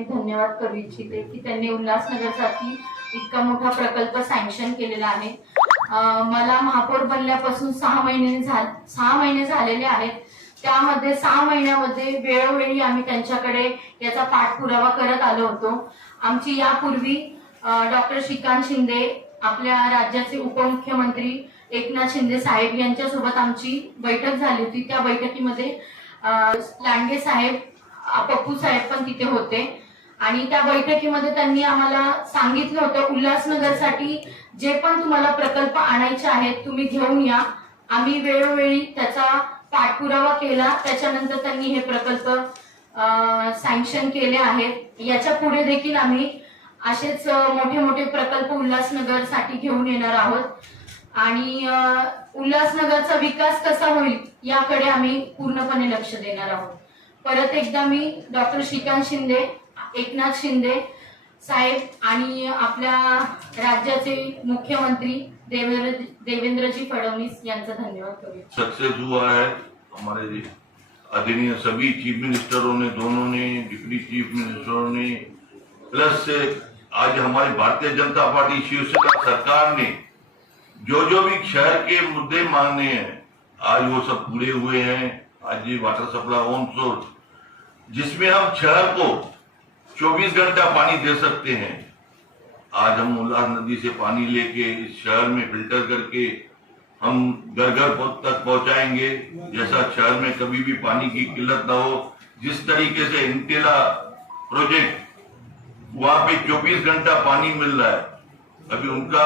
मी धन्यवाद करू इच्छिते की त्यांनी उल्हासनगरसाठी इतका मोठा प्रकल्प सँक्शन केलेला आहे। मला महापौर बनल्यापासून 6 महिने झालेले आहेत। त्यामध्ये 6 महिन्यामध्ये वेळोवेळी आम्ही त्यांच्याकडे याचा पाठपुरावा करत आलो होतो। आमची यापूर्वी डॉक्टर श्रीकांत शिंदे आपल्या राज्याचे उपमुख्यमंत्री एकनाथ शिंदे साहेब यांच्यासोबत आमची बैठक झाली होती। त्या बैठकीमध्ये लांडगे साहेब पप्पू साहेब पण तिथे होते आणि त्या बैठकीमध्ये त्यांनी आम्हाला सांगितलं होतं उल्हासनगरसाठी जे पण तुम्हाला प्रकल्प आणायचे आहेत तुम्ही घेऊन या। आम्ही वेळोवेळी त्याचा पाठपुरावा केला, त्याच्यानंतर त्यांनी हे प्रकल्प सँक्शन केले आहेत। याच्या पुढे देखील आम्ही असेच मोठे मोठे प्रकल्प उल्हासनगरसाठी घेऊन येणार आहोत आणि उल्हासनगरचा विकास कसा होईल याकडे आम्ही पूर्णपणे लक्ष देणार आहोत। परत एकदा मी डॉक्टर श्रीकांत शिंदे, एकनाथ शिंदे साहेब आणि आपल्या राज्याचे मुख्यमंत्री देवेंद्रजी फडणवीस यांचा धन्यवाद करूँ। सक्सेस हुआ है हमारे आदरणीय सभी चीफ मिनिस्टरों ने, दोनों ने, डिप्टी चीफ मिनिस्टरों ने, प्लस आज हमारी भारतीय जनता पार्टी शिवसेना सरकार ने जो भी शहर के मुद्दे मांगने हैं आज वो सब पूरे हुए हैं। आज ये वाटर सप्लाई ऑन सोर्स जिसमें हम शहर को 24 घंटा पानी दे सकते हैं। आज हम उल्लास नदी से पानी लेके इस शहर में फिल्टर करके हम घर घर तक पहुंचाएंगे, जैसा शहर में कभी भी पानी की किल्लत ना हो। जिस तरीके से इंटेला प्रोजेक्ट वहां पे 24 घंटा पानी मिल रहा है, अभी उनका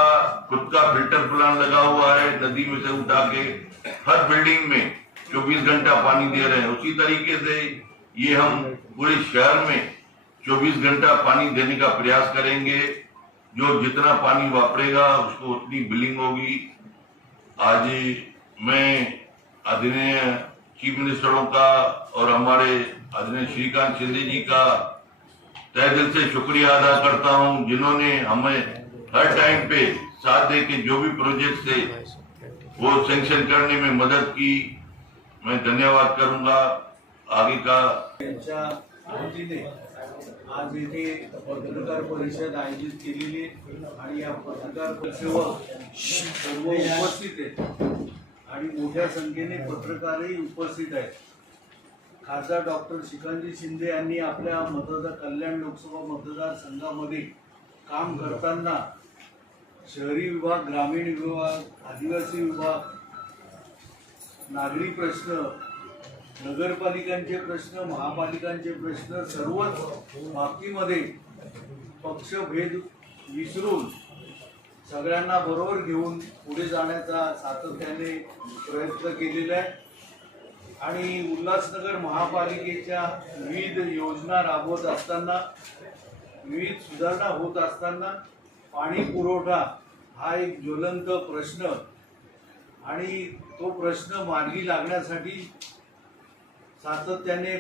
खुद का फिल्टर प्लांट लगा हुआ है, नदी में से उठा के हर बिल्डिंग में 24 घंटा पानी दे रहे हैं। उसी तरीके से ये हम पूरे शहर में 24 घंटा पानी देने का प्रयास करेंगे। जो जितना पानी वापरेगा उसको उतनी बिलिंग होगी। आज मैं आदरणीय चीफ मिनिस्टरों का और हमारे आदरणीय श्रीकांत शिंदे जी का तहे दिल से शुक्रिया अदा करता हूं, जिन्होंने हमें हर टाइम पे साथ दे के जो भी प्रोजेक्ट थे वो सैंक्शन करने में मदद की। मैं धन्यवाद करूंगा। आगे का आज इथे पत्रकार परिषद आयोजित केलेली आणि या पत्रकार परिषदेवर सर्व उपस्थित आहेत आणि मोठ्या संख्येने पत्रकारही उपस्थित आहेत। खासदार डॉक्टर श्रीकांतजी शिंदे यांनी आपल्या कल्याण लोकसभा मतदारसंघामध्ये काम करताना शहरी विभाग, ग्रामीण विभाग, आदिवासी विभाग, नागरी प्रश्न, नगरपालिकांचे प्रश्न, महापालिकांचे प्रश्न सर्वच बाबतीमध्ये पक्षभेद विसरून सगळ्यांना बरोबर घेऊन पुढे जाण्याचा सातत्याने प्रयत्न केलेला आहे आणि उल्हासनगर महापालिकेच्या विविध योजना राबवत असताना, विविध सुधारणा होत असताना पाणी पुरवठा हा एक ज्वलंत प्रश्न आणि तो प्रश्न मार्गी लागण्यासाठी सातत्याने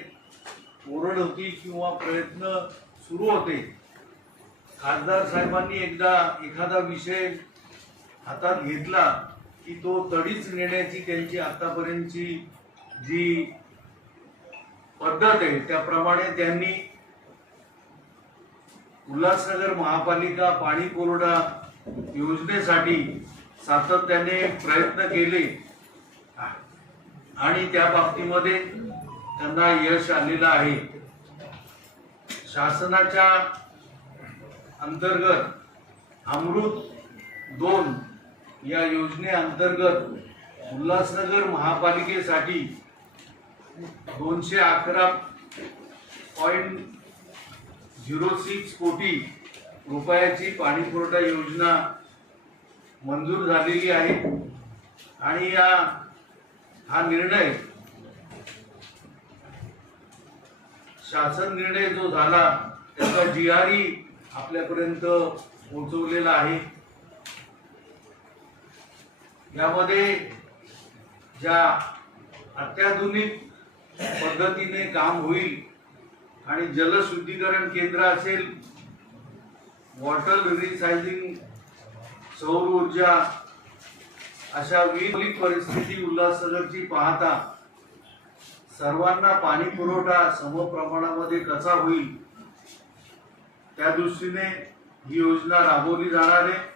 ओरड होती किंवा प्रयत्न सुरू होते। खासदार साहेबांनी एकदा एखादा विषय हातात घेतला की तो तडीच नेण्याची त्यांची आतापर्यंतची जी पद्धत आहे त्याप्रमाणे त्यांनी उल्हासनगर महापालिका पाणी पुरवठा योजनेसाठी सातत्याने प्रयत्न केले आणि त्या बाबतीमध्ये त्यांना यश आलेलं आहे। शासनाच्या अंतर्गत अमृत 2 या योजनेअंतर्गत उल्हासनगर महापालिकेसाठी 211.06 कोटी रुपयाची पाणी पुरवठा योजना मंजूर झालेली आहे आणि हा निर्णय शासन निर्णय जो झाला त्याचा GRE आपल्यापर्यंत पोहोचवलेला आहे। यामध्ये ज्या अत्याधुनिक पद्धतीने काम होईल आणि जलशुद्धीकरण केंद्र असेल, वॉटर रिसायकलिंग, सौर ऊर्जा अशा विविध परिस्थिती उल्हासनगरची पाहता सर्वांना पाणी पुरवठा समप्रमाणामध्ये कसा होईल त्या दृष्टीने ही योजना राबवली जाणार आहे.